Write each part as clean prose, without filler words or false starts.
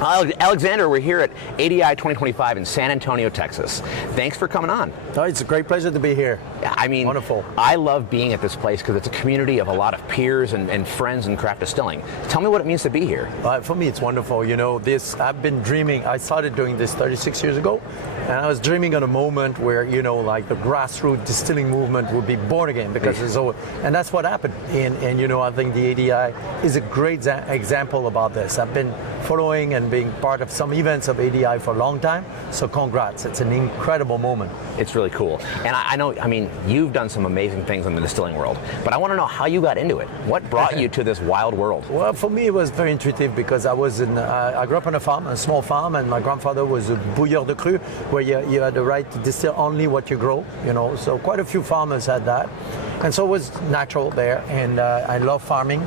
Alexander, we're here at ADI 2025 in San Antonio, Texas. Thanks for coming on. Oh, it's a great pleasure to be here. I mean, wonderful. I love being at this place because it's a community of a lot of peers and friends in craft distilling. Tell me what it means to be here. For me, it's wonderful. You know, I've been dreaming. I started doing this 36 years ago, and I was dreaming on a moment where, you know, like the grassroots distilling movement would be born again, because it's over. And that's what happened. And you know, I think the ADI is a great example about this. I've been following and being part of some events of ADI for a long time, so congrats. It's an incredible moment. It's really cool. And I know, I mean, you've done some amazing things in the distilling world, but I want to know how you got into it. What brought you to this wild world? Well, for me, it was very intuitive, because I grew up on a farm, a small farm, and my grandfather was a bouilleur de cru, where you had the right to distill only what you grow, you know, so quite a few farmers had that. And so it was natural there, and I love farming.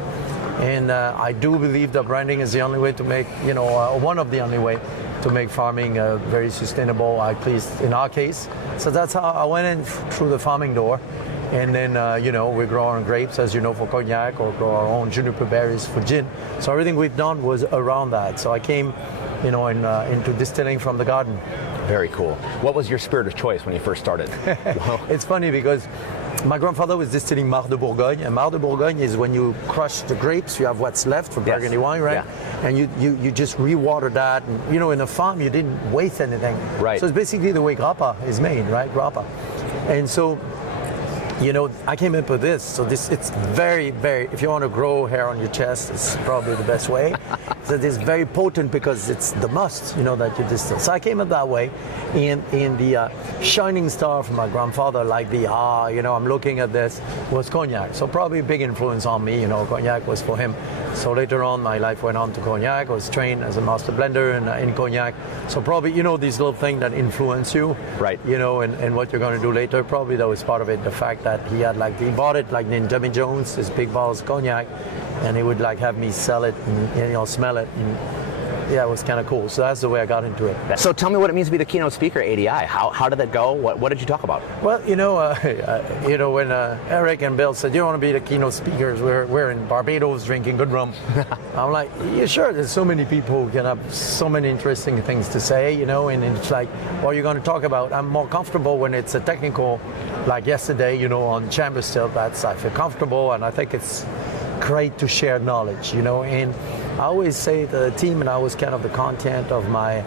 And I do believe that branding is the only way to make, you know, one of the only way to make farming very sustainable, at least in our case. So that's how I went in through the farming door. And then, you know, we grow our own grapes, as you know, for cognac, or grow our own juniper berries for gin. So everything we've done was around that. So I came, you know, into distilling from the garden. Very cool. What was your spirit of choice when you first started? It's funny, because my grandfather was distilling Mar de Bourgogne, and Mar de Bourgogne is when you crush the grapes, you have what's left for Burgundy wine, right? Yeah. And you just re-water that. And, you know, in a farm, you didn't waste anything. Right. So it's basically the way grappa is made, right? Grappa. And so, you know, I came up with this. So it's very, very, if you want to grow hair on your chest, it's probably the best way. So it's very potent, because it's the must, you know, that you distill. So I came up that way. And the shining star from my grandfather, like you know, I'm looking at this, was cognac. So probably a big influence on me, you know, cognac was for him. So later on, my life went on to cognac. I was trained as a master blender in cognac. So probably, you know, these little things that influence you, right? You know, and what you're going to do later, probably that was part of it. The fact that he bought it like in Jimmy Jones, this big bottles of cognac, and he would like have me sell it and, you know, smell it. And, yeah, it was kind of cool. So that's the way I got into it. So tell me what it means to be the keynote speaker at ADI. How did that go? What did you talk about? Well, you know, when Eric and Bill said, you want to be the keynote speakers, we're in Barbados drinking good rum. I'm like, yeah, sure. There's so many people who can have so many interesting things to say, you know, and it's like, what are you going to talk about? I'm more comfortable when it's a technical, like yesterday, you know, on chamber still. I feel comfortable, and I think it's great to share knowledge, you know. And I always say to the team, and I was kind of the content of my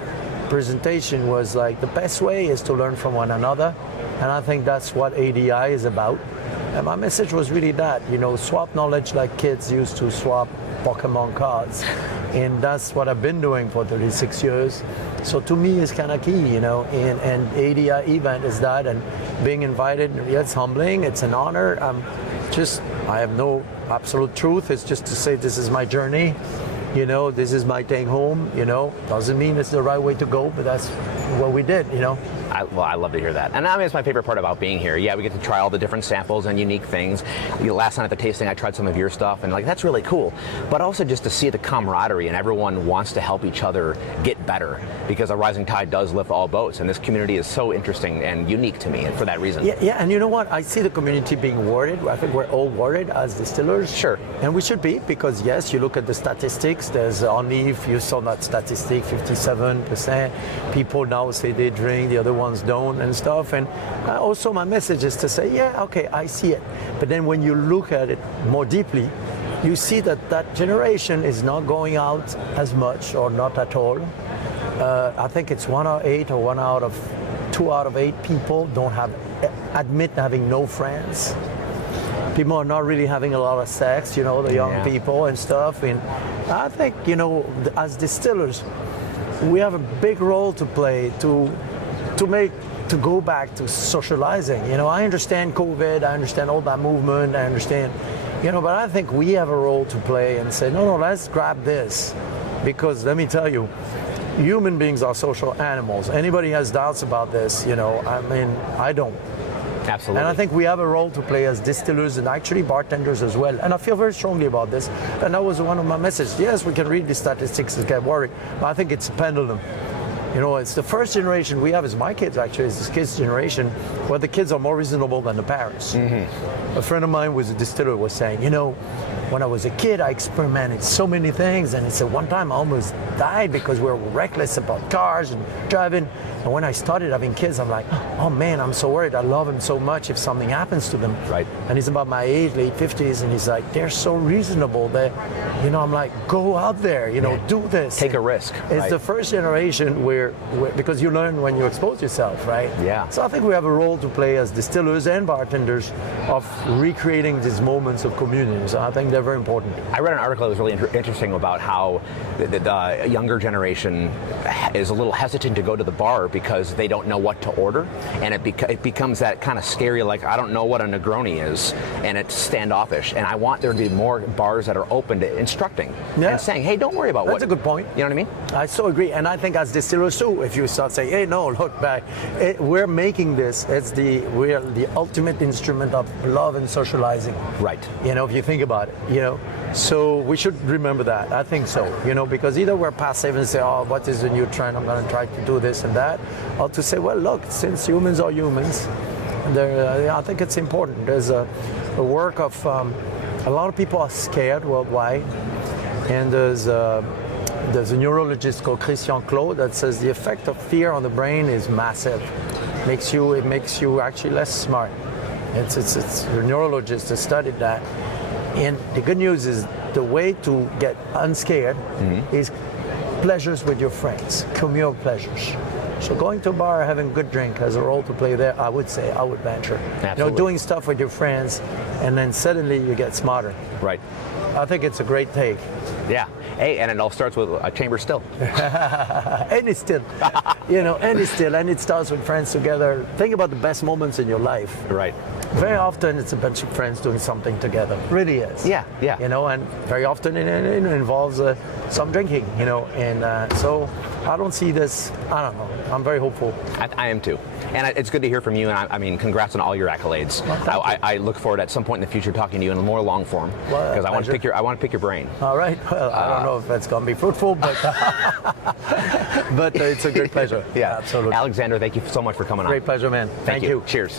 presentation was like, the best way is to learn from one another, and I think that's what ADI is about. And my message was really that, you know, swap knowledge like kids used to swap Pokemon cards, and that's what I've been doing for 36 years. So to me, it's kind of key, you know, and ADI event is that, and being invited, it's humbling, it's an honor. I have no absolute truth. It's just to say this is my journey. You know, this is my thing home, you know. Doesn't mean it's the right way to go, but that's what we did, you know. I love to hear that. And I mean, it's my favorite part about being here. Yeah, we get to try all the different samples and unique things. Last night at the tasting, I tried some of your stuff, and like, that's really cool. But also just to see the camaraderie, and everyone wants to help each other get better, because a rising tide does lift all boats, and this community is so interesting and unique to me, and for that reason. Yeah, and you know what? I see the community being worried. I think we're all worried as distillers. Sure. And we should be, because yes, you look at the statistics, there's only, if you saw that statistic, 57% people now say they drink, the other ones don't, and stuff. And also my message is to say, yeah, okay, I see it. But then when you look at it more deeply, you see that that generation is not going out as much, or not at all. I think it's 1 out of 8 or 2 out of 8 people admit having no friends. People are not really having a lot of sex, you know, the young people and stuff. And I think, you know, as distillers, we have a big role to play to go back to socializing. You know, I understand COVID, I understand all that movement, I understand, you know, but I think we have a role to play and say, no, let's grab this. Because let me tell you, human beings are social animals. Anybody has doubts about this, you know, I mean, I don't. Absolutely. And I think we have a role to play as distillers and actually bartenders as well. And I feel very strongly about this. And that was one of my messages. Yes, we can read the statistics and get worried, but I think it's a pendulum. You know, it's the first generation we have is my kids, actually. It's this kids' generation where the kids are more reasonable than the parents. Mm-hmm. A friend of mine was a distiller, was saying, you know, when I was a kid, I experimented so many things, and it's one time I almost died because we were reckless about cars and driving. And when I started having kids, I'm like, oh man, I'm so worried. I love them so much if something happens to them. Right. And he's about my age, late 50s, and he's like, they're so reasonable that, I'm like, go out there, do this. Take a risk. It's right. the first generation where, because you learn when you expose yourself, right? Yeah. So I think we have a role to play as distillers and bartenders of recreating these moments of community. So I think they're very important. I read an article that was really interesting about how the younger generation is a little hesitant to go to the bar because they don't know what to order, and it becomes that kind of scary, like, I don't know what a Negroni is, and it's standoffish. And I want there to be more bars that are open to instructing and saying, hey, don't worry about That's a good point. You know what I mean? I so agree, and I think as distillers too, if you start saying, hey, no, look back, we're making this, we're the ultimate instrument of love and socializing. Right. If you think about it, so we should remember that. I think so, because either we're passive and say, oh, what is the new trend? I'm going to try to do this and that, or to say, well, look, since humans are humans, I think it's important. There's a work of a lot of people are scared worldwide, and there's a neurologist called Christian Claude that says the effect of fear on the brain is massive. It makes you actually less smart. It's a neurologist that studied that. And the good news is the way to get unscared is pleasures with your friends, communal pleasures. So going to a bar, having a good drink has a role to play there, I would venture. Absolutely. Doing stuff with your friends, and then suddenly you get smarter. Right. I think it's a great take. Yeah. Hey, and it all starts with a chamber still. And it's still, and it starts with friends together. Think about the best moments in your life. Right. Very often it's a bunch of friends doing something together. Really is. Yeah. And very often it involves some drinking, and so I don't see this, I don't know, I'm very hopeful. I am too. And it's good to hear from you, and I mean, congrats on all your accolades. Well, I look forward at some point in the future talking to you in a more long form, because I want to pick your brain. All right. Well, I don't know if that's going to be fruitful, but but it's a great pleasure. Yeah, absolutely. Alexandre, thank you so much for coming on. Great pleasure, man. Thank you. Cheers.